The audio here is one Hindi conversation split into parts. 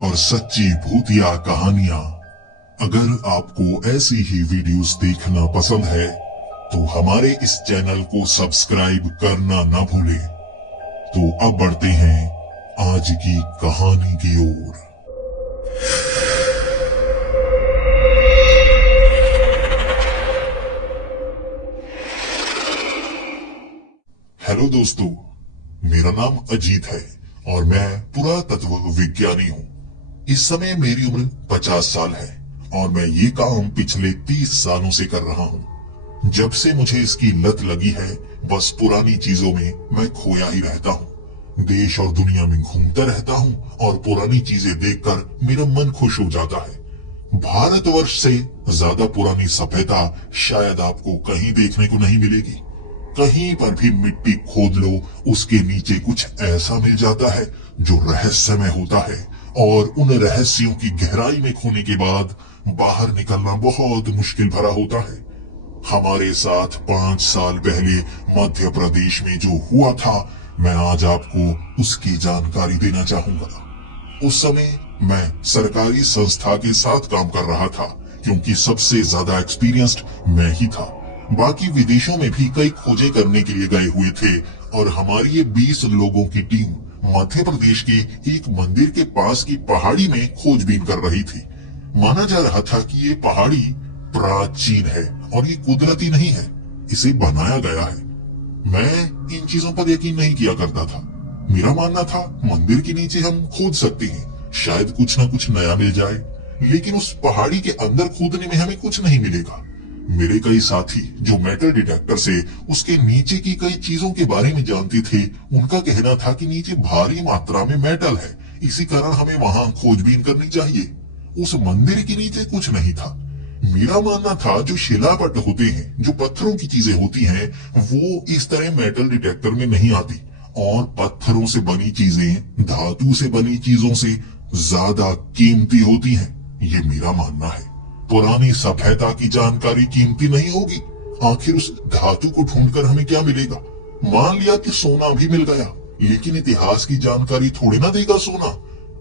और सच्ची भूतिया कहानियां। अगर आपको ऐसी ही वीडियोस देखना पसंद है तो हमारे इस चैनल को सब्सक्राइब करना ना भूलें। तो अब बढ़ते हैं आज की कहानी की ओर। हेलो दोस्तों, मेरा नाम अजीत है और मैं पुरातत्व विज्ञानी हूँ। इस समय मेरी उम्र 50 साल है और मैं ये काम पिछले 30 सालों से कर रहा हूँ। जब से मुझे इसकी लत लगी है, बस पुरानी चीजों में मैं खोया ही रहता हूँ। देश और दुनिया में घूमता रहता हूँ और पुरानी चीजें देखकर मेरा मन खुश हो जाता है। भारतवर्ष से ज्यादा पुरानी सभ्यता शायद आपको कहीं देखने को नहीं मिलेगी। कहीं पर भी मिट्टी खोद लो, उसके नीचे कुछ ऐसा मिल जाता है जो रहस्यमय होता है, और उन रहस्यों की गहराई में खोने के बाद बाहर निकलना बहुत मुश्किल भरा होता है। हमारे साथ 5 साल पहले मध्य प्रदेश में जो हुआ था, मैं आज आपको उसकी जानकारी देना चाहूंगा। उस समय मैं सरकारी संस्था के साथ काम कर रहा था, क्योंकि सबसे ज्यादा एक्सपीरियंस्ड मैं ही था। बाकी विदेशों में भी कई खोजें करने के लिए गए हुए थे और हमारी ये 20 लोगों की टीम मध्य प्रदेश के एक मंदिर के पास की पहाड़ी में खोजबीन कर रही थी। माना जा रहा था कि ये पहाड़ी प्राचीन है और ये कुदरती नहीं है, इसे बनाया गया है। मैं इन चीजों पर यकीन नहीं किया करता था। मेरा मानना था मंदिर के नीचे हम खोद सकते हैं, शायद कुछ ना कुछ नया मिल जाए, लेकिन उस पहाड़ी के अंदर खोदने में हमें कुछ नहीं मिलेगा। मेरे कई साथी जो मेटल डिटेक्टर से उसके नीचे की कई चीजों के बारे में जानते थे, उनका कहना था कि नीचे भारी मात्रा में मेटल है, इसी कारण हमें वहां खोजबीन करनी चाहिए। उस मंदिर के नीचे कुछ नहीं था। मेरा मानना था जो शिलापट होते हैं, जो पत्थरों की चीजें होती हैं, वो इस तरह मेटल डिटेक्टर में नहीं आती, और पत्थरों से बनी चीजें धातु से बनी चीजों से ज्यादा कीमती होती हैं। ये मेरा मानना है। पुरानी सभ्यता की जानकारी कीमती नहीं होगी? आखिर उस धातु को ढूंढकर हमें क्या मिलेगा? मान लिया कि सोना भी मिल गया, लेकिन इतिहास की जानकारी थोड़ी ना देगा सोना।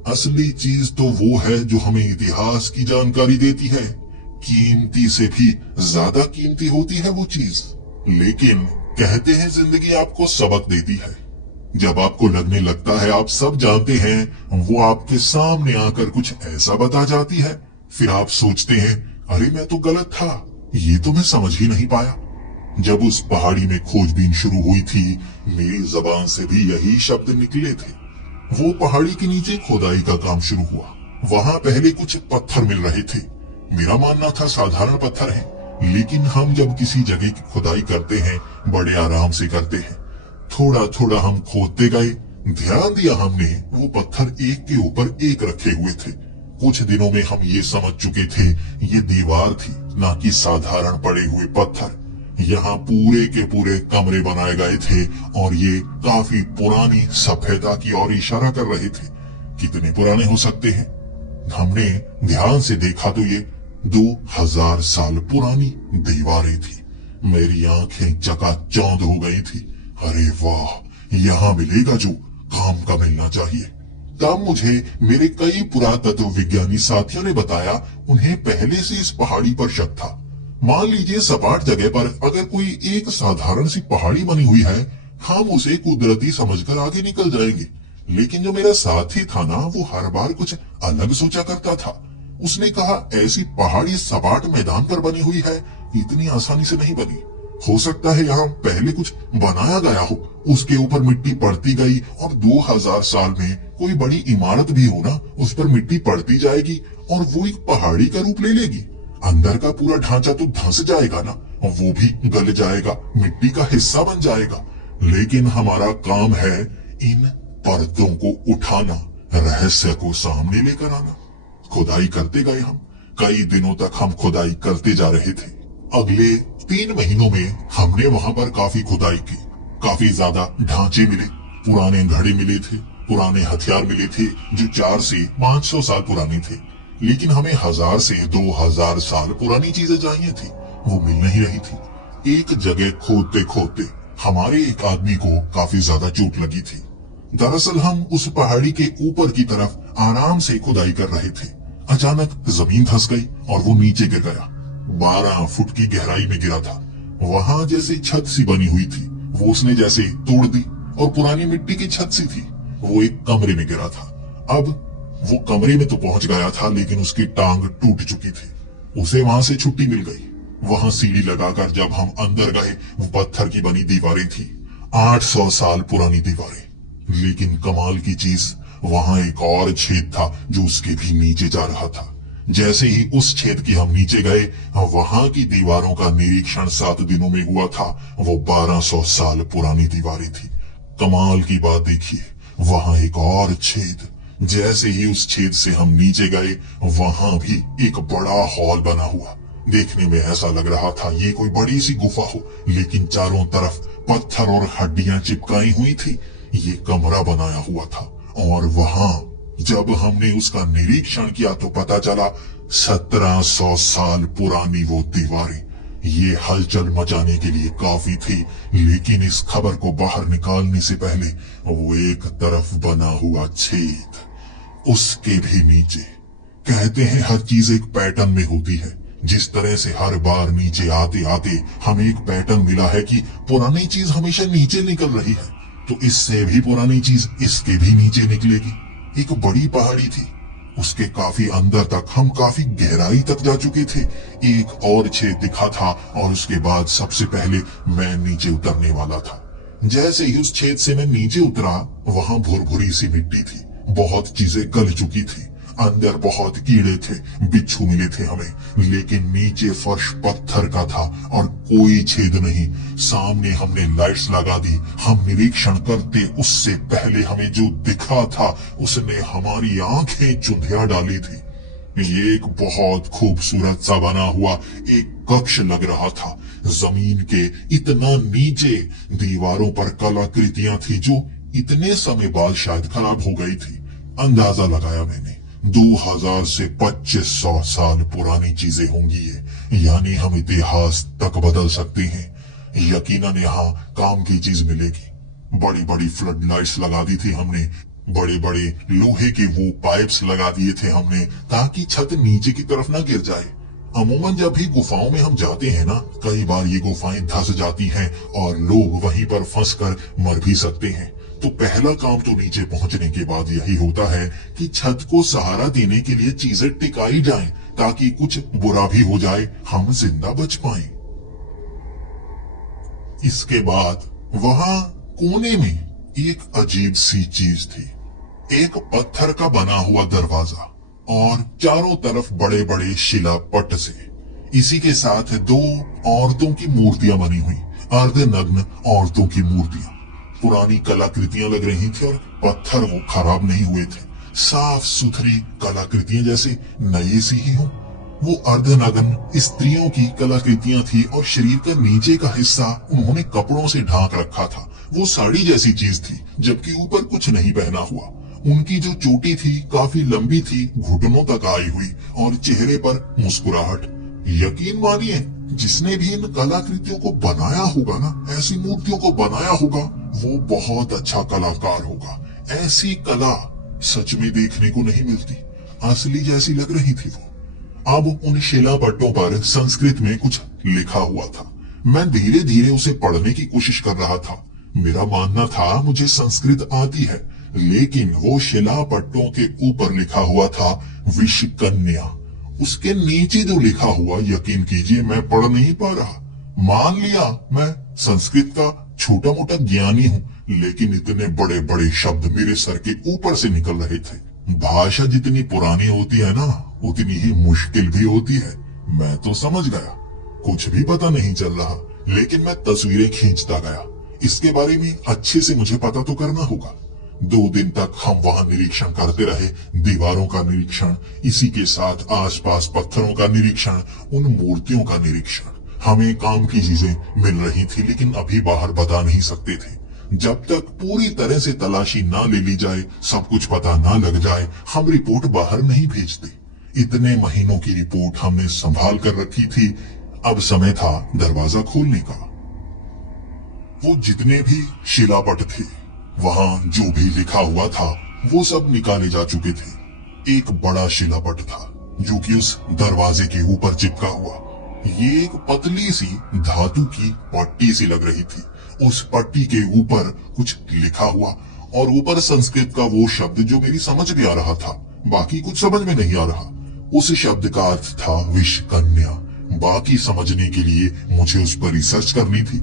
असली चीज तो वो है जो हमें इतिहास की जानकारी देती है। कीमती से भी ज्यादा कीमती होती है वो चीज। लेकिन कहते हैं जिंदगी आपको सबक देती है। जब आपको लगने लगता है आप सब जानते हैं, वो आपके सामने आकर कुछ ऐसा बता जाती है, फिर आप सोचते हैं, अरे मैं तो गलत था, ये तो मैं समझ ही नहीं पाया। जब उस पहाड़ी में खोजबीन शुरू हुई थी, मेरी जबान से भी यही शब्द निकले थे। वो पहाड़ी के नीचे खुदाई का काम शुरू हुआ। वहां पहले कुछ पत्थर मिल रहे थे। मेरा मानना था साधारण पत्थर हैं, लेकिन हम जब किसी जगह की खुदाई करते हैं, बड़े आराम से करते हैं। थोड़ा थोड़ा हम खोदते गए। ध्यान दिया हमने, वो पत्थर एक के ऊपर एक रखे हुए थे। कुछ दिनों में हम ये समझ चुके थे ये दीवार थी, ना कि साधारण पड़े हुए पत्थर। यहाँ पूरे के पूरे कमरे बनाए गए थे और ये काफी पुरानी सभ्यता की ओर इशारा कर रहे थे। कितने पुराने हो सकते हैं? हमने ध्यान से देखा तो ये 2000 साल पुरानी दीवारें थी। मेरी आंखें चकाचौंध हो गई थी। अरे वाह, यहाँ मिलेगा जो काम का मिलना चाहिए। तब मुझे मेरे कई पुरातत्व विज्ञानी साथियों ने बताया, उन्हें पहले से इस पहाड़ी पर शक था। मान लीजिए सपाट जगह पर अगर कोई एक साधारण सी पहाड़ी बनी हुई है, हम उसे कुदरती समझकर आगे निकल जाएंगे। लेकिन जो मेरा साथी था ना, वो हर बार कुछ अलग सोचा करता था। उसने कहा, ऐसी पहाड़ी सपाट मैदान पर बनी हुई है, इतनी आसानी से नहीं बनी। हो सकता है यहाँ पहले कुछ बनाया गया हो, उसके ऊपर मिट्टी पड़ती गई और 2000 साल में कोई बड़ी इमारत भी हो ना, उस पर मिट्टी पड़ती जाएगी और वो एक पहाड़ी का रूप ले लेगी। अंदर का पूरा ढांचा तो धंस जाएगा ना, वो भी गल जाएगा, मिट्टी का हिस्सा बन जाएगा। लेकिन हमारा काम है इन परतों को उठाना, रहस्य को सामने लेकर आना। खुदाई करते गए हम। कई दिनों तक हम खुदाई करते जा रहे थे। अगले 3 महीनों में हमने वहां पर काफी खुदाई की। काफी ज्यादा ढांचे मिले, पुराने घड़े मिले थे, पुराने हथियार मिले थे जो 400 से 500 साल पुराने थे। लेकिन हमें 1000 से 2000 साल पुरानी चीजें चाहिए थी, वो मिल नहीं रही थी। एक जगह खोदते खोदते हमारे एक आदमी को काफी ज्यादा चोट लगी थी। दरअसल हम उस पहाड़ी के ऊपर की तरफ आराम से खुदाई कर रहे थे। अचानक जमीन धंस गई और वो नीचे गिर गया। 12 फुट की गहराई में गिरा था। वहां जैसे छत सी बनी हुई थी, वो उसने जैसे तोड़ दी और पुरानी मिट्टी की छत सी थी। वो एक कमरे में गिरा था। अब वो कमरे में तो पहुंच गया था, लेकिन उसकी टांग टूट चुकी थी। उसे वहां से छुट्टी मिल गई। वहां सीढ़ी लगाकर जब हम अंदर गए, वो पत्थर की बनी दीवारें थी, 800 साल पुरानी दीवारें। लेकिन कमाल की चीज, वहां एक और छेद था जो उसके भी नीचे जा रहा था। जैसे ही उस छेद की हम नीचे गए, वहां की दीवारों का निरीक्षण 7 दिनों में हुआ था। वो 1200 साल पुरानी दीवारें थी। कमाल की बात देखिए, वहां एक और छेद। जैसे ही उस छेद से हम नीचे गए, वहां भी एक बड़ा हॉल बना हुआ। देखने में ऐसा लग रहा था ये कोई बड़ी सी गुफा हो, लेकिन चारों तरफ पत्थर और हड्डियां चिपकाई हुई थी। ये कमरा बनाया हुआ था। और वहां जब हमने उसका निरीक्षण किया तो पता चला 1700 साल पुरानी वो दीवारें। ये हलचल मचाने के लिए काफी थी, लेकिन इस खबर को बाहर निकालने से पहले वो एक तरफ बना हुआ छेद, उसके भी नीचे। कहते हैं हर चीज एक पैटर्न में होती है। जिस तरह से हर बार नीचे आते आते हमें एक पैटर्न मिला है कि पुरानी चीज हमेशा नीचे निकल रही है, तो इससे भी पुरानी चीज इसके भी नीचे निकलेगी। एक बड़ी पहाड़ी थी, उसके काफी अंदर तक, हम काफी गहराई तक जा चुके थे। एक और छेद दिखा था और उसके बाद सबसे पहले मैं नीचे उतरने वाला था। जैसे ही उस छेद से मैं नीचे उतरा, वहां भुरभुरी सी मिट्टी थी, बहुत चीजें गल चुकी थी। अंदर बहुत कीड़े थे, बिच्छू मिले थे हमें, लेकिन नीचे फर्श पत्थर का था और कोई छेद नहीं। सामने हमने लाइट्स लगा दी। हम निरीक्षण करते उससे पहले हमें जो दिखा था, उसने हमारी आंखें चुंधिया डाली थी। ये एक बहुत खूबसूरत सा बना हुआ एक कक्ष लग रहा था। जमीन के इतना नीचे दीवारों पर कलाकृतियां थी जो इतने समय बाद शायद खराब हो गई थी। अंदाजा लगाया मैंने, 2000 से 2500 साल पुरानी चीजें होंगी ये, यानी हम इतिहास तक बदल सकते हैं। यकीनन यहाँ काम की चीज मिलेगी। बड़ी बड़ी फ्लड लाइट्स लगा दी थी हमने, बड़े बड़े लोहे के वो पाइप्स लगा दिए थे हमने, ताकि छत नीचे की तरफ ना गिर जाए। अमूमन जब भी गुफाओं में हम जाते हैं ना, कई बार ये गुफाएं धंस जाती हैं और लोग वहीं पर फंसकर मर भी सकते हैं। तो पहला काम तो नीचे पहुंचने के बाद यही होता है कि छत को सहारा देने के लिए चीजें टिकाई जाएं, ताकि कुछ बुरा भी हो जाए हम जिंदा बच पाएं। इसके बाद वहां कोने में एक अजीब सी चीज थी, एक पत्थर का बना हुआ दरवाजा और चारों तरफ बड़े बड़े शिलापट से। इसी के साथ 2 औरतों की मूर्तियां बनी हुई, अर्धनग्न औरतों की मूर्तियां। पुरानी कलाकृतियां लग रही थी और पत्थर वो खराब नहीं हुए थे, साफ सुथरी कलाकृतियां जैसे नई सी ही हो। वो अर्धनग्न स्त्रियों की कलाकृतियां थी और शरीर का नीचे का हिस्सा उन्होंने कपड़ों से ढांक रखा था। वो साड़ी जैसी चीज थी, जबकि ऊपर कुछ नहीं पहना हुआ। उनकी जो चोटी थी काफी लंबी थी, घुटनों तक आई हुई, और चेहरे पर मुस्कुराहट। यकीन मानिए, जिसने भी इन कलाकृतियों को बनाया होगा ना, ऐसी मूर्तियों को बनाया होगा, वो बहुत अच्छा कलाकार होगा। ऐसी कला सच में देखने को नहीं मिलती, असली जैसी लग रही थी वो। अब उन शिलापट्टों पर संस्कृत में कुछ लिखा हुआ था। मैं धीरे धीरे उसे पढ़ने की कोशिश कर रहा था। मेरा मानना था मुझे संस्कृत आती है, लेकिन वो शिलापट्टों के ऊपर लिखा हुआ था विषकन्या। उसके नीचे जो लिखा हुआ, यकीन कीजिए मैं पढ़ नहीं पा रहा। मान लिया मैं संस्कृत का छोटा मोटा ज्ञानी हूँ, लेकिन इतने बड़े बड़े शब्द मेरे सर के ऊपर से निकल रहे थे। भाषा जितनी पुरानी होती है ना, उतनी ही मुश्किल भी होती है। मैं तो समझ गया, कुछ भी पता नहीं चल रहा, लेकिन मैं तस्वीरें खींचता गया। इसके बारे में अच्छे से मुझे पता तो करना होगा। 2 दिन तक हम वहां निरीक्षण करते रहे, दीवारों का निरीक्षण, इसी के साथ आसपास पत्थरों का निरीक्षण, उन मूर्तियों का निरीक्षण। हमें काम की चीजें मिल रही थी, लेकिन अभी बाहर बता नहीं सकते थे। जब तक पूरी तरह से तलाशी ना ले ली जाए, सब कुछ पता ना लग जाए, हम रिपोर्ट बाहर नहीं भेजते। इतने महीनों की रिपोर्ट हमने संभाल कर रखी थी। अब समय था दरवाजा खोलने का। वो जितने भी शिलापट थे वहां जो भी लिखा हुआ था वो सब निकाले जा चुके थे। एक बड़ा शिलापट था जो कि उस दरवाजे के ऊपर चिपका हुआ। ये एक पतली सी धातु की पट्टी सी लग रही थी। उस पट्टी के ऊपर कुछ लिखा हुआ और ऊपर संस्कृत का वो शब्द जो मेरी समझ में आ रहा था, बाकी कुछ समझ में नहीं आ रहा। उस शब्द का अर्थ था विषकन्या। बाकी समझने के लिए मुझे उस पर रिसर्च करनी थी।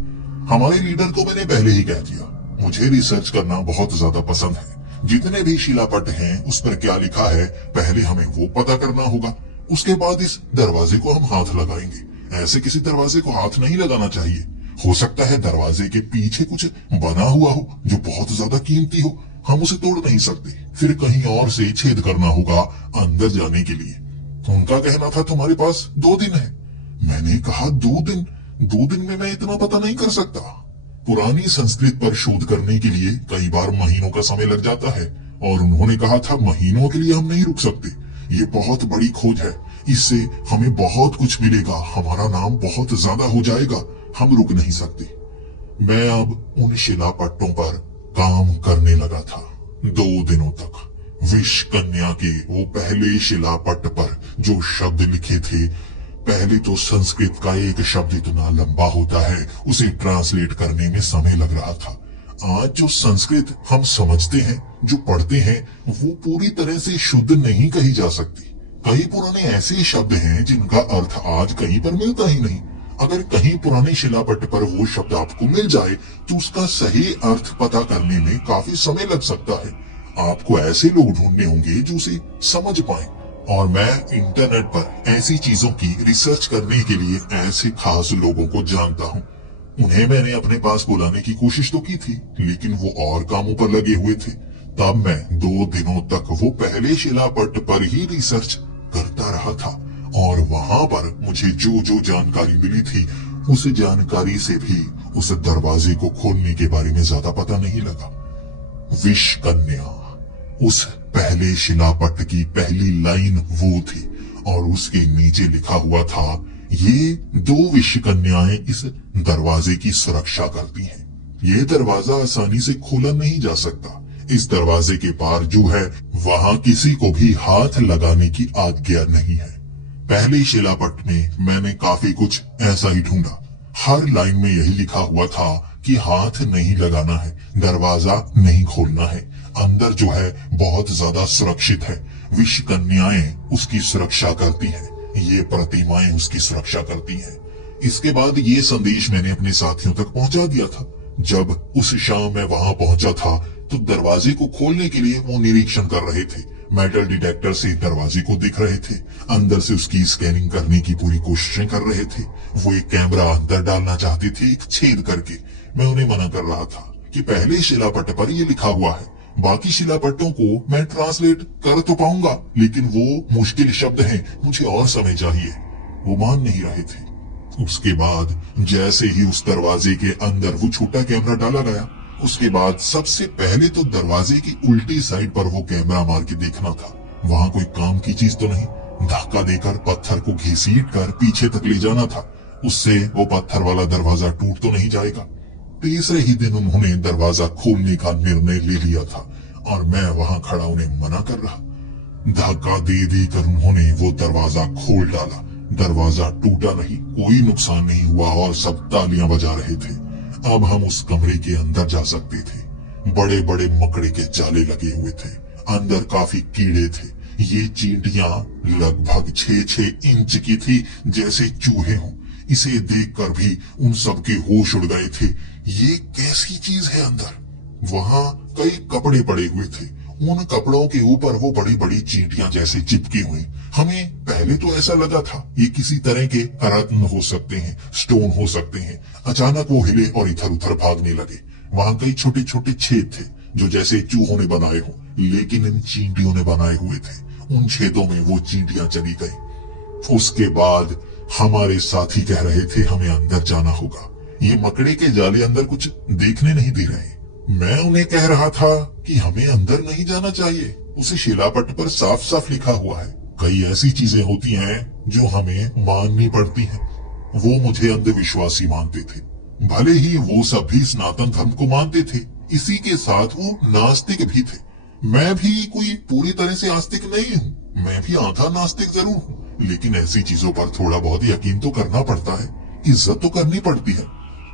हमारे लीडर को मैंने पहले ही कह दिया, मुझे रिसर्च करना बहुत ज्यादा पसंद है। जितने भी शिलापट हैं उस पर क्या लिखा है पहले हमें वो पता करना होगा, उसके बाद इस दरवाजे को हम हाथ लगाएंगे। ऐसे किसी दरवाजे को हाथ नहीं लगाना चाहिए। हो सकता है दरवाजे के पीछे कुछ बना हुआ हो जो बहुत ज्यादा कीमती हो, हम उसे तोड़ नहीं सकते। फिर कहीं और से छेद करना होगा अंदर जाने के लिए। उनका कहना था तुम्हारे पास 2 दिन है। मैंने कहा 2 दिन? 2 दिन में मैं इतना पता नहीं कर सकता। पुरानी संस्कृत पर शोध करने के लिए कई बार महीनों का समय लग जाता है और उन्होंने कहा था महीनों के लिए हम नहीं रुक सकते। ये बहुत बड़ी खोज है, इससे हमें बहुत कुछ मिलेगा, हमारा नाम बहुत ज्यादा हो जाएगा, हम रुक नहीं सकते। मैं अब उन शिलापट्टों पर काम करने लगा था 2 दिनों तक। विष कन्या के वो पहले शिलापट्ट पर जो शब्द लिखे थे, पहले तो संस्कृत का एक शब्द इतना लंबा होता है, उसे ट्रांसलेट करने में समय लग रहा था। आज जो संस्कृत हम समझते हैं, जो पढ़ते हैं, वो पूरी तरह से शुद्ध नहीं कही जा सकती। कई पुराने ऐसे शब्द हैं जिनका अर्थ आज कहीं पर मिलता ही नहीं। अगर कहीं पुराने शिलापट्ट पर वो शब्द आपको मिल जाए तो उसका सही अर्थ पता करने में काफी समय लग सकता है। आपको ऐसे लोग ढूंढने होंगे जो उसे समझ पाए। और मैं इंटरनेट पर ऐसी चीजों की रिसर्च करने के लिए ऐसे खास लोगों को जानता हूँ। उन्हें मैंने अपने पास बुलाने की कोशिश तो की थी, लेकिन वो और कामों पर लगे हुए थे। तब मैं 2 दिनों तक वो पहले शिलापट्ट पर ही रिसर्च करता रहा था और वहां पर मुझे जो जो जानकारी मिली थी, उस जानकारी से भी उस दरवाजे को खोलने के बारे में ज्यादा पता नहीं लगा। विष कन्या, उस पहले शिलापट्ट की पहली लाइन वो थी और उसके नीचे लिखा हुआ था, ये 2 विष कन्याएं इस दरवाजे की सुरक्षा करती हैं। ये दरवाजा आसानी से खोला नहीं जा सकता। इस दरवाजे के पार जो है वहां किसी को भी हाथ लगाने की आज्ञा नहीं है। पहले शिलापट्ट में मैंने काफी कुछ ऐसा ही ढूंढा। हर लाइन में यही लिखा हुआ था कि हाथ नहीं लगाना है, दरवाजा नहीं खोलना है, अंदर जो है बहुत ज्यादा सुरक्षित है, विष कन्याएं उसकी सुरक्षा करती हैं, ये प्रतिमाएं उसकी सुरक्षा करती हैं। इसके बाद ये संदेश मैंने अपने साथियों तक पहुंचा दिया था। जब उस शाम मैं वहां पहुंचा था तो दरवाजे को खोलने के लिए वो निरीक्षण कर रहे थे। मेटल डिटेक्टर से दरवाजे को देख रहे थे, अंदर से उसकी स्कैनिंग करने की पूरी कोशिशें कर रहे थे। वो एक कैमरा अंदर डालना चाहते थे, एक छेद करके। मैं उन्हें मना कर रहा था कि पहले शिलापट्ट पर ये लिखा हुआ है, बाकी शिलापट्टों को मैं ट्रांसलेट कर तो पाऊंगा, लेकिन वो मुश्किल शब्द हैं, मुझे और समय चाहिए। वो मान नहीं रहे थे। उसके बाद जैसे ही उस दरवाजे के अंदर वो छोटा कैमरा डाला गया, उसके बाद सबसे पहले तो दरवाजे की उल्टी साइड पर वो कैमरा मार के देखना था, वहां कोई काम की चीज तो नहीं। धक्का देकर पत्थर को घसीट कर पीछे तक ले जाना था, उससे वो पत्थर वाला दरवाजा टूट तो नहीं जाएगा। तीसरे ही दिन उन्होंने दरवाजा खोलने का निर्णय ले लिया था और मैं वहां खड़ा उन्हें मना कर रहा। धक्का दे देकर उन्होंने वो दरवाजा खोल डाला। दरवाजा टूटा नहीं, कोई नुकसान नहीं हुआ और सब तालियां बजा रहे थे। अब हम उस कमरे के अंदर जा सकते थे। बड़े बड़े मकड़े के जाले लगे हुए थे, अंदर काफी कीड़े थे। ये चींटियां लगभग 6-6 इंच की थी, जैसे चूहे हों। इसे देखकर भी उन सब के होश उड़ गए थे। ये कैसी चीज है अंदर? वहां कई कपड़े पड़े हुए थे, उन कपड़ों के ऊपर वो बड़ी बड़ी चींटियां जैसे चिपकी हुई। हमें पहले तो ऐसा लगा था ये किसी तरह के रत्न हो सकते हैं, स्टोन हो सकते हैं। अचानक वो हिले और इधर उधर भागने लगे। वहां कई छोटे छोटे छेद थे जो जैसे चूहों ने बनाए हो, लेकिन इन चींटियों ने बनाए हुए थे। उन छेदों में वो चींटियां चली गई। उसके बाद हमारे साथी कह रहे थे हमें अंदर जाना होगा, ये मकड़े के जाले अंदर कुछ देखने नहीं दे रहे। मैं उन्हें कह रहा था कि हमें अंदर नहीं जाना चाहिए, उसे शिलापट्ट पर साफ साफ लिखा हुआ है। कई ऐसी चीजें होती हैं जो हमें माननी पड़ती हैं। वो मुझे अंधविश्वासी मानते थे, भले ही वो सब भी सनातन धर्म को मानते थे, इसी के साथ वो नास्तिक भी थे। मैं भी कोई पूरी तरह से आस्तिक नहीं हूँ, मैं भी आधा नास्तिक जरूर हूँ, लेकिन ऐसी चीजों पर थोड़ा बहुत यकीन तो करना पड़ता है, इज्जत तो करनी पड़ती है।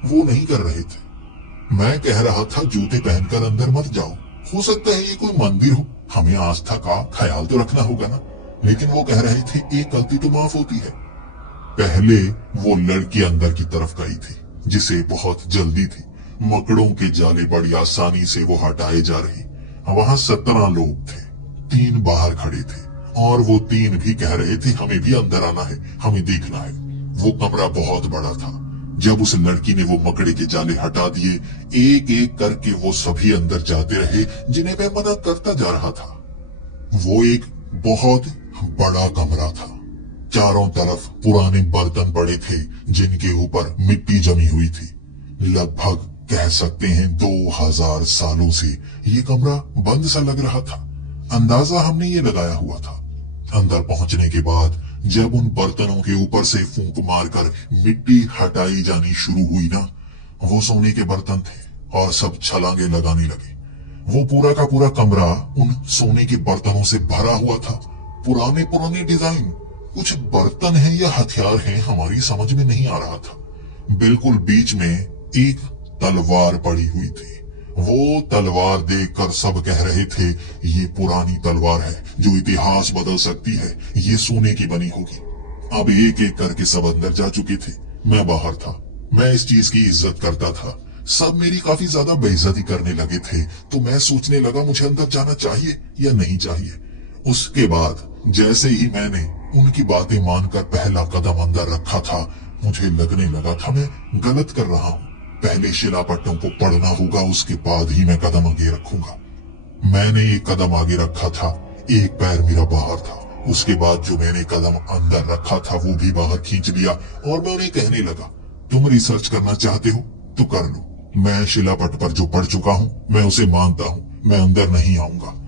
वो नहीं कर रहे थे। मैं कह रहा था जूते पहनकर अंदर मत जाओ, हो सकता है ये कोई मंदिर हो, हमें आस्था का ख्याल तो रखना होगा ना। लेकिन वो कह रहे थे एक गलती तो माफ होती है। पहले वो लड़की अंदर की तरफ गई थी, जिसे बहुत जल्दी थी। मकड़ों के जाले बड़ी आसानी से वो हटाए जा रहे। वहां 17 लोग थे, 3 बाहर खड़े थे और वो 3 भी कह रहे थे हमें भी अंदर आना है, हमें देखना है। वो कमरा बहुत बड़ा था। जब उस लड़की ने वो मकड़े के जाले हटा दिए, एक एक करके वो सभी अंदर जाते रहे जिन्हें मैं मना करता जा रहा था। वो एक बहुत बड़ा कमरा था। चारों तरफ पुराने बर्तन पड़े थे जिनके ऊपर मिट्टी जमी हुई थी। लगभग कह सकते हैं 2000 सालों से ये कमरा बंद सा लग रहा था। अंदाजा हमने ये लगाया हुआ था। अंदर पहुंचने के बाद जब उन बर्तनों के ऊपर से फूंक मारकर मिट्टी हटाई जानी शुरू हुई ना, वो सोने के बर्तन थे और सब छलांगे लगाने लगे। वो पूरा का पूरा कमरा उन सोने के बर्तनों से भरा हुआ था। पुराने पुराने डिजाइन, कुछ बर्तन हैं या हथियार हैं हमारी समझ में नहीं आ रहा था। बिल्कुल बीच में एक तलवार पड़ी हुई थी। वो तलवार देखकर सब कह रहे थे ये पुरानी तलवार है जो इतिहास बदल सकती है, ये सोने की बनी होगी। अब एक एक करके सब अंदर जा चुके थे। मैं बाहर था। मैं इस चीज की इज्जत करता था। सब मेरी काफी ज्यादा बेइज्जती करने लगे थे, तो मैं सोचने लगा मुझे अंदर जाना चाहिए या नहीं चाहिए। उसके बाद जैसे ही मैंने उनकी बातें मानकर पहला कदम अंदर रखा था, मुझे लगने लगा था मैं गलत कर रहा हूँ। पहले शिलापट्टों को पढ़ना होगा, उसके बाद ही मैं कदम आगे रखूंगा। मैंने एक कदम आगे रखा था, एक पैर मेरा बाहर था। उसके बाद जो मैंने कदम अंदर रखा था वो भी बाहर खींच लिया और मैं उन्हें कहने लगा, तुम रिसर्च करना चाहते हो तो कर लो। मैं शिलापट पर जो पढ़ चुका हूँ मैं उसे मानता हूँ, मैं अंदर नहीं आऊंगा।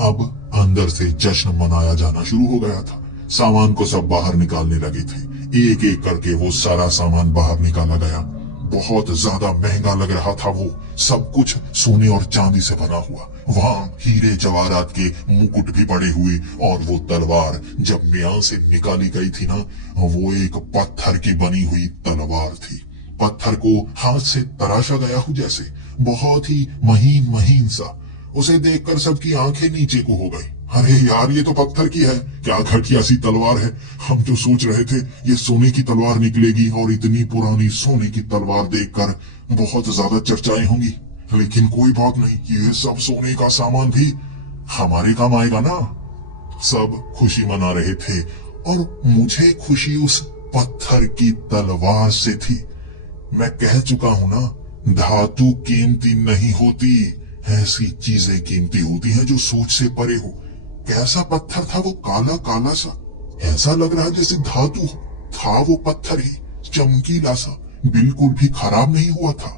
अब अंदर से जश्न मनाया जाना शुरू हो गया था। सामान को सब बाहर निकालने लगे थे। एक एक करके वो सारा सामान बाहर निकाला गया। बहुत ज्यादा महंगा लग रहा था वो, सब कुछ सोने और चांदी से बना हुआ। वहाँ हीरे जवाहरात के मुकुट भी पड़े हुए और वो तलवार जब म्यां से निकाली गई थी ना, वो एक पत्थर की बनी हुई तलवार थी। पत्थर को हाथ से तराशा गया हो जैसे, बहुत ही महीन महीन सा। उसे देखकर सबकी आंखें नीचे को हो गई। अरे यार, ये तो पत्थर की है, क्या घटिया सी तलवार है। हम जो सोच रहे थे ये सोने की तलवार निकलेगी और इतनी पुरानी सोने की तलवार देखकर बहुत ज्यादा चर्चाएं होंगी। लेकिन कोई बात नहीं, ये सब सोने का सामान भी हमारे काम आएगा ना। सब खुशी मना रहे थे और मुझे खुशी उस पत्थर की तलवार से थी। मैं कह चुका हूं ना, धातु कीमती नहीं होती, ऐसी चीजें कीमती होती हैं जो सोच से परे हो। कैसा पत्थर था वो, काला काला सा, ऐसा लग रहा जैसे धातु था वो पत्थर ही, चमकीला सा, बिल्कुल भी खराब नहीं हुआ था।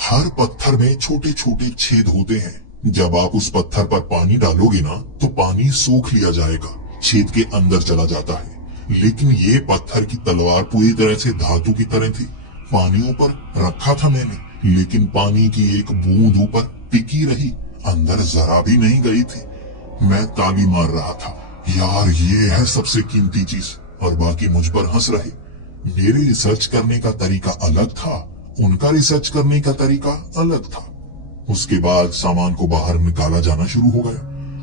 हर पत्थर में छोटे छोटे छेद होते हैं। जब आप उस पत्थर पर पानी डालोगे ना तो पानी सोख लिया जाएगा, छेद के अंदर चला जाता है। लेकिन ये पत्थर की तलवार पूरी तरह से धातु की तरह थी। पानी ऊपर रखा था मैंने, लेकिन पानी की एक बूंद ऊपर टिकी रही, अंदर जरा भी नहीं गई थी। मैं ताली मार रहा था, यार ये है सबसे कीमती चीज, और बाकी मुझ पर हंस रहे। मेरे रिसर्च करने का तरीका अलग था, उनका रिसर्च करने का तरीका अलग था। उसके बाद सामान को बाहर निकाला जाना शुरू हो गया।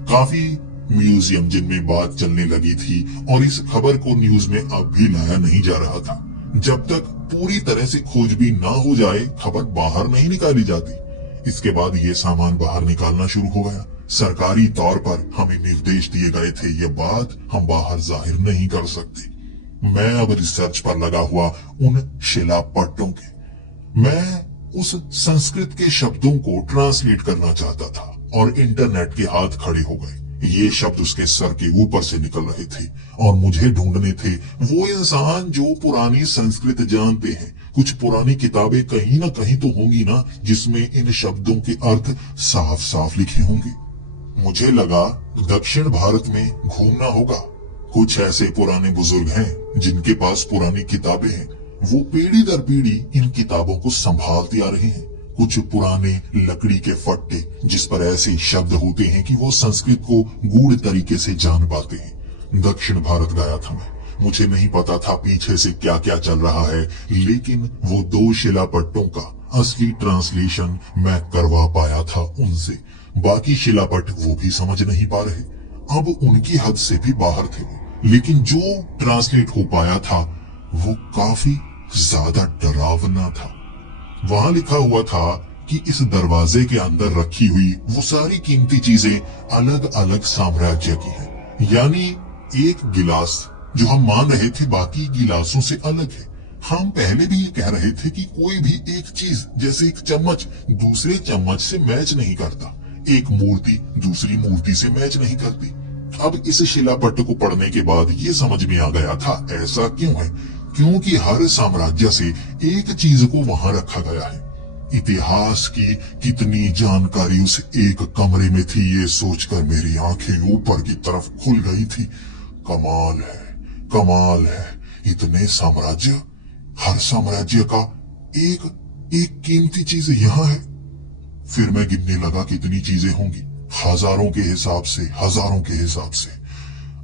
काफी म्यूजियम जिनमें बात चलने लगी थी और इस खबर को न्यूज में अब भी लाया नहीं जा रहा था। जब तक पूरी तरह से खोजबीन ना हो जाए खबर बाहर नहीं निकाली जाती। इसके बाद ये सामान बाहर निकालना शुरू हो गया। सरकारी तौर पर हमें निर्देश दिए गए थे, ये बात हम बाहर जाहिर नहीं कर सकते। मैं अब रिसर्च पर लगा हुआ उन शिलापट्टों के, मैं उस संस्कृत के शब्दों को ट्रांसलेट करना चाहता था और इंटरनेट के हाथ खड़े हो गए। ये शब्द उसके सर के ऊपर से निकल रहे थे और मुझे ढूंढने थे वो इंसान जो पुरानी संस्कृत जानते हैं। कुछ पुरानी किताबें कहीं ना कहीं तो होंगी ना जिसमें इन शब्दों के अर्थ साफ साफ लिखे होंगे। मुझे लगा दक्षिण भारत में घूमना होगा। कुछ ऐसे पुराने बुजुर्ग हैं जिनके पास पुरानी किताबें हैं। वो पीढ़ी दर पीढ़ी इन किताबों को संभालते आ रहे हैं। कुछ पुराने लकड़ी के फट्टे जिस पर ऐसे शब्द होते हैं कि वो संस्कृत को गूढ़ तरीके से जान पाते हैं। दक्षिण भारत गया था मैं। मुझे नहीं पता था पीछे से क्या क्या चल रहा है, लेकिन वो 2 शिलापट्टों का असली ट्रांसलेशन मैं करवा पाया था उनसे। बाकी शिलापट वो भी समझ नहीं पा रहे। अब उनकी हद से भी बाहर थे वो, लेकिन जो ट्रांसलेट हो पाया था वो काफी ज्यादा डरावना था। वहां लिखा हुआ था कि इस दरवाजे के अंदर रखी हुई वो सारी कीमती चीजें अलग अलग साम्राज्य की है। यानी एक गिलास जो हम मान रहे थे बाकी गिलासों से अलग है। हम पहले भी ये कह रहे थे कि कोई भी एक चीज जैसे एक चम्मच दूसरे चम्मच से मैच नहीं करता, एक मूर्ति दूसरी मूर्ति से मैच नहीं करती। अब इस शिलापट्ट को पढ़ने के बाद ये समझ में आ गया था ऐसा क्यों है, क्योंकि हर साम्राज्य से एक चीज को वहां रखा गया है। इतिहास की कितनी जानकारी उस एक कमरे में थी, ये सोचकर मेरी आंखें ऊपर की तरफ खुल गई थी। कमाल है, कमाल है, इतने साम्राज्य, हर साम्राज्य का एक एक कीमती चीज यहाँ है। फिर मैं गिनने लगा कितनी चीजें होंगी, हजारों के हिसाब से, हजारों के हिसाब से।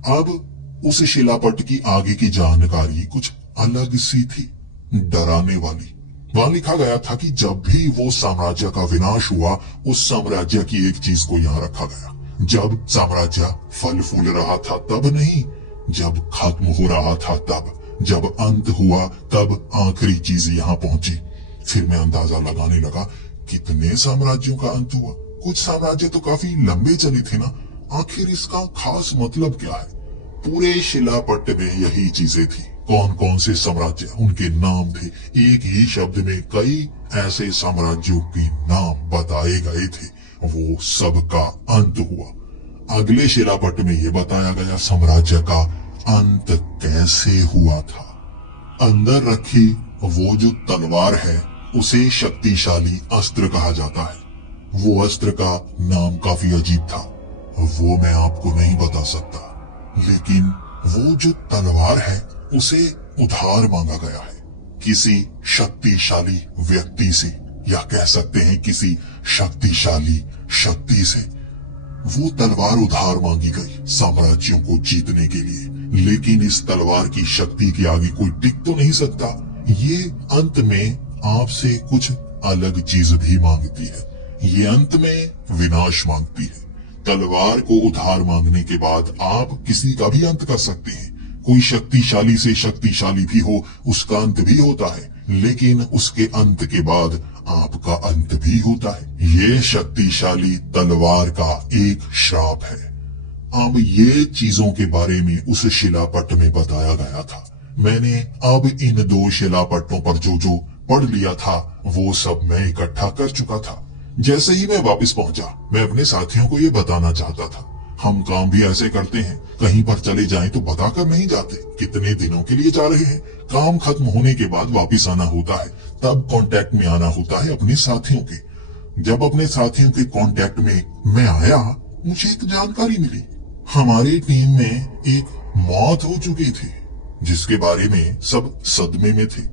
अब उस शिलापट की आगे की जानकारी कुछ अलग सी थी, डराने वाली। वहां लिखा गया था कि जब भी वो साम्राज्य का विनाश हुआ, उस साम्राज्य की एक चीज को यहाँ रखा गया। जब साम्राज्य फल फूल रहा था तब नहीं, जब खत्म हो रहा था तब, जब अंत हुआ तब आखिरी चीज यहाँ पहुंची। फिर मैं अंदाजा लगाने लगा कितने साम्राज्यों का अंत हुआ। कुछ साम्राज्य तो काफी लंबे चले थे ना, आखिर इसका खास मतलब क्या है? पूरे शिलापट्ट में यही चीजें थी। कौन कौन से साम्राज्य, उनके नाम थे। एक ही शब्द में कई ऐसे साम्राज्यों के नाम बताए गए थे। वो सबका अंत हुआ। अगले शिलापट्ट में ये बताया गया साम्राज्य का अंत कैसे हुआ था। अंदर रखी वो जो तलवार है उसे शक्तिशाली अस्त्र कहा जाता है। वो अस्त्र का नाम काफी अजीब था, वो मैं आपको नहीं बता सकता, लेकिन वो जो तलवार है उसे उधार मांगा गया है किसी शक्तिशाली व्यक्ति से, या कह सकते हैं किसी शक्तिशाली शक्ति से। वो तलवार उधार मांगी गई साम्राज्यों को जीतने के लिए, लेकिन इस तलवार की शक्ति के आगे कोई टिक तो नहीं सकता। ये अंत में आपसे कुछ अलग चीज भी मांगती है। ये अंत में विनाश मांगती है। तलवार को उधार मांगने के बाद आप किसी का भी अंत कर सकते हैं। कोई शक्तिशाली से शक्तिशाली भी हो, उसका अंत भी होता है, लेकिन उसके अंत के बाद आपका अंत भी होता है। ये शक्तिशाली तलवार का एक श्राप है। अब ये चीजों के बारे में उस शिलापट्ट में बताया गया था। मैंने अब इन 2 शिलापट्टों पर जो जो पढ़ लिया था वो सब मैं इकट्ठा कर चुका था। जैसे ही मैं वापस पहुंचा, मैं अपने साथियों को ये बताना चाहता था। हम काम भी ऐसे करते हैं, कहीं पर चले जाएं तो बताकर नहीं जाते कितने दिनों के लिए जा रहे हैं। काम खत्म होने के बाद वापस आना होता है, तब कांटेक्ट में आना होता है अपने साथियों के। जब अपने साथियों के कांटेक्ट में मैं आया, मुझे एक जानकारी मिली। हमारी टीम में एक मौत हो चुकी थी, जिसके बारे में सब सदमे में थे।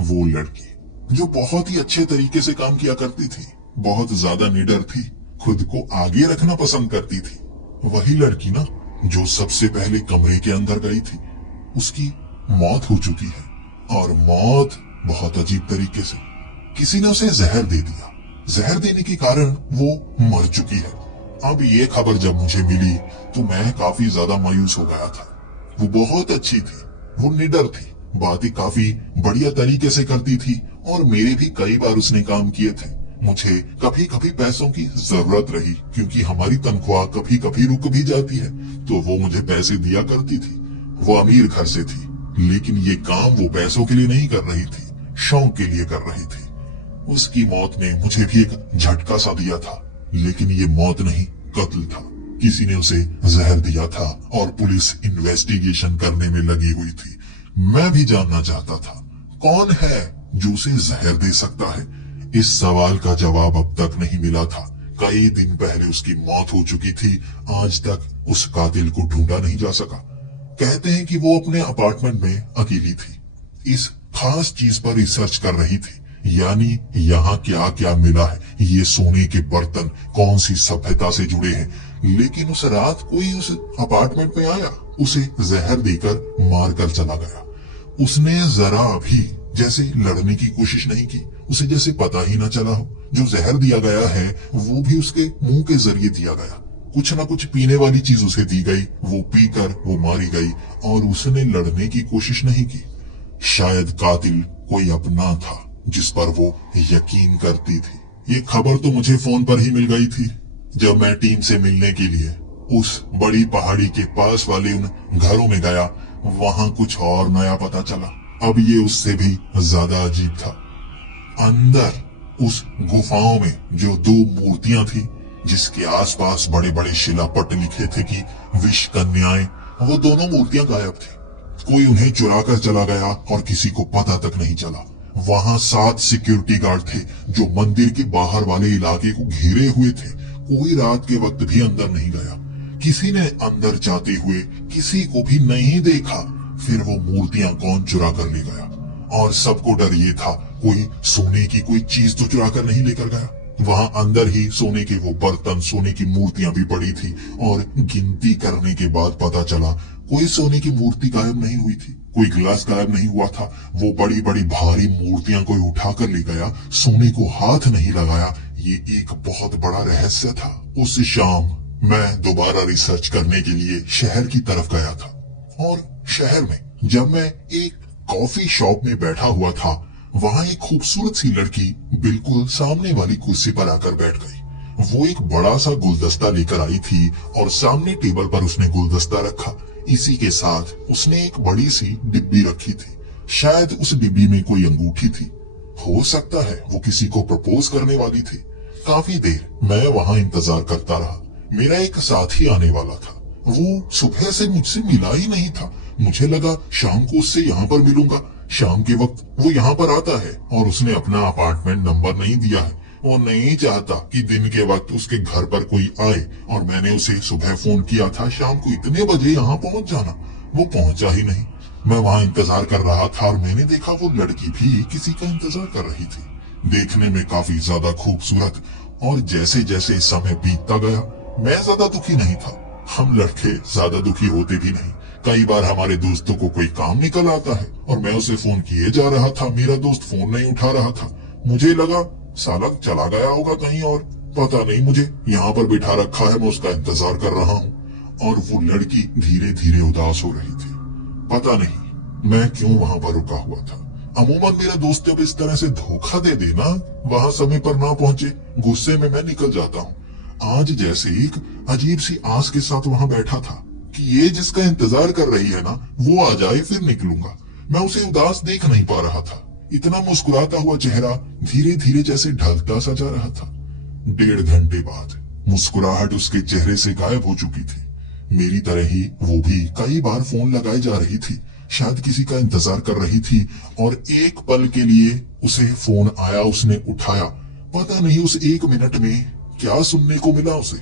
वो लड़की जो बहुत ही अच्छे तरीके से काम किया करती थी, बहुत ज्यादा निडर थी, खुद को आगे रखना पसंद करती थी, वही लड़की ना जो सबसे पहले कमरे के अंदर गई थी, उसकी मौत हो चुकी है। और मौत बहुत अजीब तरीके से, किसी ने उसे जहर दे दिया। जहर देने के कारण वो मर चुकी है। अब ये खबर जब मुझे मिली तो मैं काफी ज्यादा मायूस हो गया था। वो बहुत अच्छी थी, वो निडर थी, बातें काफी बढ़िया तरीके से करती थी, और मेरे भी कई बार उसने काम किए थे। मुझे कभी कभी पैसों की जरूरत रही, क्योंकि हमारी तनख्वाह कभी कभी रुक भी जाती है, तो वो मुझे पैसे दिया करती थी। वो अमीर घर से थी, लेकिन ये काम वो पैसों के लिए नहीं कर रही थी, शौक के लिए कर रही थी। उसकी मौत ने मुझे भी एक झटका सा दिया था, लेकिन ये मौत नहीं, कत्ल था। किसी ने उसे जहर दिया था और पुलिस इन्वेस्टिगेशन करने में लगी हुई थी। मैं भी जानना चाहता था कौन है जो उसे जहर दे सकता है। इस सवाल का जवाब अब तक नहीं मिला था। कई दिन पहले उसकी मौत हो चुकी थी, आज तक उस कातिल को ढूंढा नहीं जा सका। कहते हैं कि वो अपने अपार्टमेंट में अकेली थी, इस खास चीज पर रिसर्च कर रही थी। यानी यहाँ क्या क्या मिला है, ये सोने के बर्तन कौन सी सभ्यता से जुड़े हैं। लेकिन उस रात कोई उस अपार्टमेंट में आया, उसे जहर देकर मार कर चला गया। उसने जरा भी जैसे लड़ने की कोशिश नहीं की, उसे जैसे पता ही ना चला हो। जो जहर दिया गया है वो भी उसके मुंह के जरिए दिया गया। कुछ ना कुछ पीने वाली चीज उसे दी गई, वो पीकर वो मारी गई और उसने लड़ने की कोशिश नहीं की। शायद कातिल कोई अपना था जिस पर वो यकीन करती थी। ये खबर तो मुझे फोन पर ही मिल गई थी जब मैं टीम से मिलने के लिए उस बड़ी पहाड़ी के पास वाले उन घरों में गया। वहां कुछ और नया पता चला। अब ये उससे भी ज्यादा अजीब था। अंदर उस गुफाओं में जो दो मूर्तियां थी, जिसके आसपास बड़े बड़े शिलापट लिखे थे कि विष कन्याएं, वो दोनों मूर्तियां गायब थी। कोई उन्हें चुरा कर चला गया और किसी को पता तक नहीं चला। वहां 7 सिक्योरिटी गार्ड थे जो मंदिर के बाहर वाले इलाके को घेरे हुए थे। कोई रात के वक्त भी अंदर नहीं गया। किसी ने अंदर जाते हुए किसी को भी नहीं देखा। फिर वो मूर्तियां कौन चुरा कर ले गया, और सबको डर ये था कोई सोने की कोई चीज तो चुरा कर नहीं लेकर गया। वहां अंदर ही सोने के वो बर्तन, सोने की मूर्तियां भी पड़ी थी, और गिनती करने के बाद पता चला कोई सोने की मूर्ति गायब नहीं हुई थी, कोई गिलास गायब नहीं हुआ था। वो बड़ी बड़ी भारी मूर्तियां कोई उठाकर ले गया, सोने को हाथ नहीं लगाया। ये एक बहुत बड़ा रहस्य था। उस शाम मैं दोबारा रिसर्च करने के लिए शहर की तरफ गया था, और शहर में जब मैं एक कॉफी शॉप में बैठा हुआ था, वहां एक खूबसूरत सी लड़की बिल्कुल सामने वाली कुर्सी पर आकर बैठ गई। वो एक बड़ा सा गुलदस्ता लेकर आई थी और सामने टेबल पर उसने गुलदस्ता रखा। इसी के साथ उसने एक बड़ी सी डिब्बी रखी थी। शायद उस डिब्बी में कोई अंगूठी थी। हो सकता है वो किसी को प्रपोज करने वाली थी। काफी देर मैं वहां इंतजार करता रहा। मेरा एक साथी आने वाला था। वो सुबह से मुझसे मिला ही नहीं था। मुझे लगा शाम को उससे यहाँ पर मिलूंगा। शाम के वक्त वो यहाँ पर आता है और उसने अपना अपार्टमेंट नंबर नहीं दिया है। वो नहीं चाहता कि दिन के वक्त उसके घर पर कोई आए, और मैंने उसे सुबह फोन किया था शाम को इतने बजे यहाँ पहुंच जाना। वो पहुंचा ही नहीं। मैं वहां इंतजार कर रहा था और मैंने देखा वो लड़की भी किसी का इंतजार कर रही थी। देखने में काफी ज्यादा खूबसूरत, और जैसे जैसे समय बीतता गया मैं ज्यादा दुखी नहीं था। हम लड़के ज्यादा दुखी होते भी नहीं। कई बार हमारे दोस्तों को कोई काम निकल आता है और मैं उसे फोन किए जा रहा था, मेरा दोस्त फोन नहीं उठा रहा था। मुझे लगा साला चला गया होगा कहीं और, पता नहीं मुझे यहाँ पर बिठा रखा है, मैं उसका इंतजार कर रहा हूँ। और वो लड़की धीरे धीरे उदास हो रही थी। पता नहीं मैं क्यों वहां पर रुका हुआ था। अमूमन मेरा दोस्त जब इस तरह से धोखा दे देना, वहां समय पर ना पहुंचे, गुस्से में मैं निकल जाता हूँ। आज जैसे एक अजीब सी आस के साथ वहां बैठा था कि ये जिसका इंतजार कर रही है ना, वो आ जाए फिर निकलूंगा। मैं उसे उदास देख नहीं पा रहा था। इतना मुस्कुराता हुआ चेहरा धीरे धीरे जैसे ढलता सा जा रहा था। 1.5 घंटे बाद मुस्कुराहट उसके चेहरे से गायब हो चुकी थी। मेरी तरह ही वो भी कई बार फोन लगाए जा रही थी, शायद किसी का इंतजार कर रही थी। और एक पल के लिए उसे फोन आया, उसने उठाया। पता नहीं उस 1 मिनट में क्या सुनने को मिला उसे।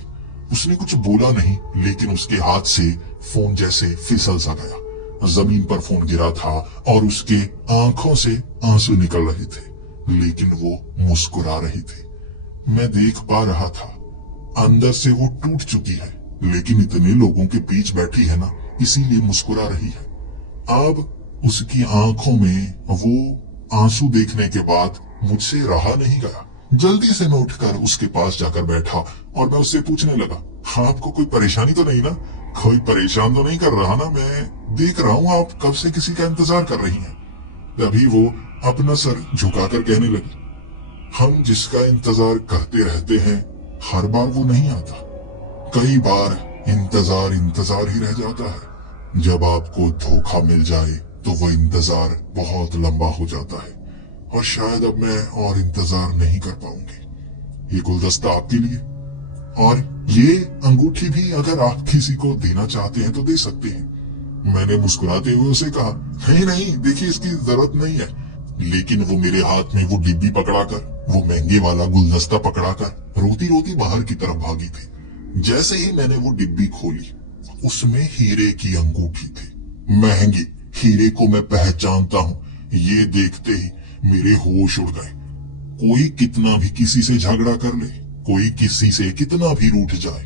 उसने कुछ बोला नहीं, लेकिन उसके हाथ से फोन जैसे फिसल सा गया। जमीन पर फोन गिरा था और उसके आंखों से आंसू निकल रहे थे, लेकिन वो मुस्कुरा रही थी। मैं देख पा रहा था अंदर से वो टूट चुकी है, लेकिन इतने लोगों के बीच बैठी है ना, इसीलिए मुस्कुरा रही है। अब उसकी आंखों में वो आंसू देखने के बाद मुझसे रहा नहीं गया। जल्दी से मैं उठकर उसके पास जाकर बैठा और मैं उससे पूछने लगा, आपको कोई परेशानी तो नहीं ना? कोई परेशान तो नहीं कर रहा ना? मैं देख रहा हूँ आप कब से किसी का इंतजार कर रही हैं। तभी वो अपना सर झुकाकर कहने लगी, हम जिसका इंतजार करते रहते हैं हर बार वो नहीं आता। कई बार इंतजार इंतजार ही रह जाता है। जब आपको धोखा मिल जाए तो वो इंतजार बहुत लंबा हो जाता है, और शायद अब मैं और इंतजार नहीं कर पाऊंगी। ये गुलदस्ता आपके लिए, और ये अंगूठी भी अगर आप किसी को देना चाहते हैं तो दे सकते हैं। मैंने मुस्कुराते हुए उसे कहा, नहीं नहीं, देखिए इसकी जरूरत नहीं है। लेकिन वो मेरे हाथ में वो डिब्बी पकड़ाकर, वो महंगे वाला गुलदस्ता पकड़ाकर रोती रोती बाहर की तरफ भागी थी। जैसे ही मैंने वो डिब्बी खोली, उसमें हीरे की अंगूठी थी। महंगी हीरे को मैं पहचानता हूँ। ये देखते ही मेरे होश उड़ गए। कोई कितना भी किसी से झगड़ा कर ले, कोई किसी से कितना भी रूठ जाए,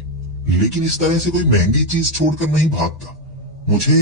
लेकिन इस तरह से कोई महंगी चीज छोड़कर नहीं भागता। मुझे